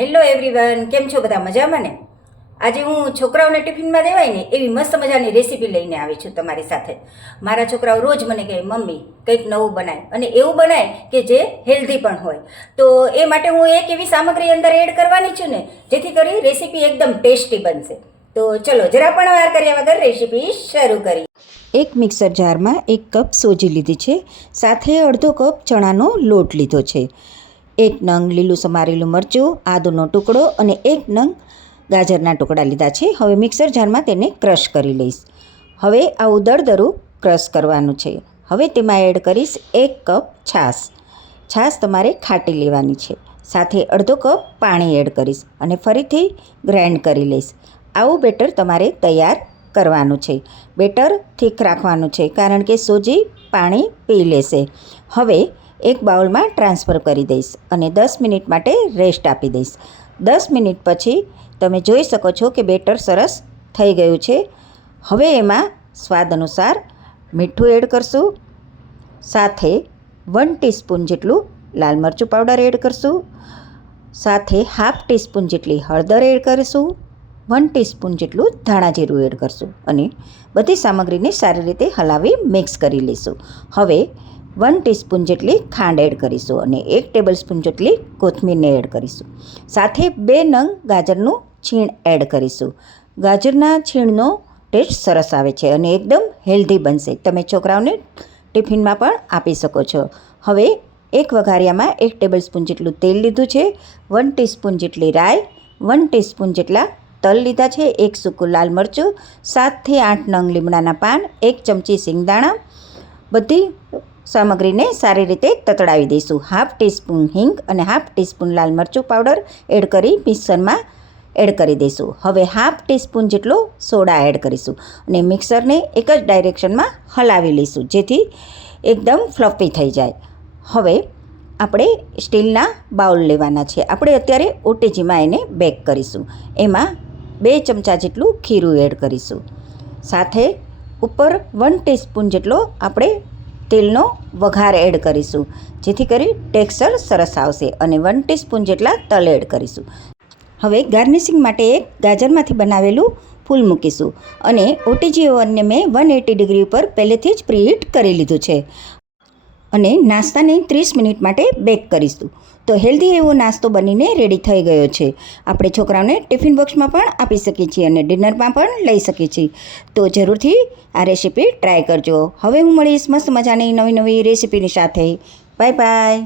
Hello everyone, કેમ છો બધા? મજામાં ને? આજે હું છોકરાઓને ટિફિનમાં દેવાય ને એવી મસ્ત મજાની રેસીપી લઈને આવી છું તમારી સાથે. મારા છોકરાઓ રોજ મને કહે, મમ્મી કંઈક નવું બનાય, અને એવું બનાય કે જે હેલ્ધી પણ હોય. તો એ માટે હું એક એવી સામગ્રી અંદર એડ કરવાની છું ને, જેથી કરી રેસીપી એકદમ ટેસ્ટી બનશે. તો ચલો જરા પણ વાર કર્યા વગર રેસીપી શરૂ કરી. એક મિક્સર જારમાં 1 કપ સોજી લીધી છે, સાથે અડધો કપ ચણાનો લોટ લીધો છે, 1 નંગ લીલું સમારેલું મરચું, આદુનો ટુકડો અને 1 નંગ ગાજરના ટુકડા લીધા છે. હવે મિક્સર જારમાં તેને ક્રશ કરી લઈશ. હવે આવું દરદરું ક્રશ કરવાનું છે. હવે તેમાં એડ કરીશ 1 કપ છાશ. છાશ તમારે ખાટી લેવાની છે. સાથે અડધો કપ પાણી એડ કરીશ અને ફરીથી ગ્રાઇન્ડ કરી લઈશ. આવું બેટર તમારે તૈયાર કરવાનું છે. બેટર થીક રાખવાનું છે, કારણ કે સોજી પાણી પી લેશે. હવે એક બાઉલમાં ટ્રાન્સફર કરી દઈશ અને 10 મિનિટ માટે રેસ્ટ આપી દઈશ. 10 મિનિટ પછી તમે જોઈ શકો છો કે બેટર સરસ થઈ ગયું છે. હવે એમાં સ્વાદ અનુસાર મીઠું એડ કરશું, સાથે 1 ટીસ્પૂન જેટલું લાલ મરચું પાવડર એડ કરશું, સાથે હાફ ટીસ્પૂન જેટલી હળદર એડ કરીશું, 1 ટીસ્પૂન જેટલું ધાણા જીરું એડ કરશું અને બધી સામગ્રીને સારી રીતે હલાવી મિક્સ કરી લઈશું. હવે 1 ટીસ્પૂન જેટલી ખાંડ એડ કરીશું અને 1 ટેબલસ્પૂન જેટલી કોથમીરને એડ કરીશું. સાથે 2 નંગ ગાજરનું છીણ એડ કરીશું. ગાજરના છીણનો ટેસ્ટ સરસ આવે છે અને એકદમ હેલ્ધી બનશે. તમે છોકરાઓને ટિફિનમાં પણ આપી શકો છો. હવે એક વઘારિયામાં 1 ટેબલસ્પૂન જેટલું તેલ લીધું છે, 1 ટીસ્પૂન જેટલી રાઈ, 1 ટીસ્પૂન જેટલા તલ લીધા છે, 1 સૂકું લાલ મરચું, 7 થી 8 નંગ લીમડાના પાન, 1 ચમચી સિંગદાણા, બધી સામગ્રીને સારી રીતે તતડાવી દઈશું. હાફ ટીસ્પૂન હિંગ અને હાફ ટીસ્પૂન લાલ મરચું પાવડર એડ કરી મિક્સરમાં એડ કરી દઈશું. હવે હાફ ટીસ્પૂન જેટલો સોડા એડ કરીશું અને મિક્સરને એક જ ડાયરેક્શનમાં હલાવી લઈશું, જેથી એકદમ ફ્લફી થઈ જાય. હવે આપણે સ્ટીલના બાઉલ લેવાના છે. આપણે અત્યારે ઓટીજીમાં એને બેક કરીશું. એમાં 2 ચમચા જેટલું ખીરું એડ કરીશું. સાથે ઉપર 1 ટીસ્પૂન જેટલો આપણે તેલનો વઘાર એડ કરીશું, જેથી કરી ટેક્સચર સરસ આવશે, અને 1 ટીસ્પૂન જેટલા તલ એડ કરીશું. હવે ગાર્નિશિંગ માટે એક ગાજરમાંથી બનાવેલું ફૂલ મૂકીશું અને ઓટીજી ઓવનને મેં 180 ડિગ્રી ઉપર પહેલેથી જ પ્રીહીટ કરી લીધું છે અને નાસ્તાને 30 મિનિટ માટે બેક કરીશું. તો હેલ્ધી એવો નાસ્તો બનીને રેડી થઈ ગયો છે. આપણે છોકરાઓને ટિફિન બોક્સમાં પણ આપી શકીએ છીએ અને ડિનરમાં પણ લઈ શકીએ છીએ. તો જરૂરથી આ રેસીપી ટ્રાય કરજો. હવે હું મળીશ મસ્ત મજાની નવી રેસીપીની સાથે. Bye bye.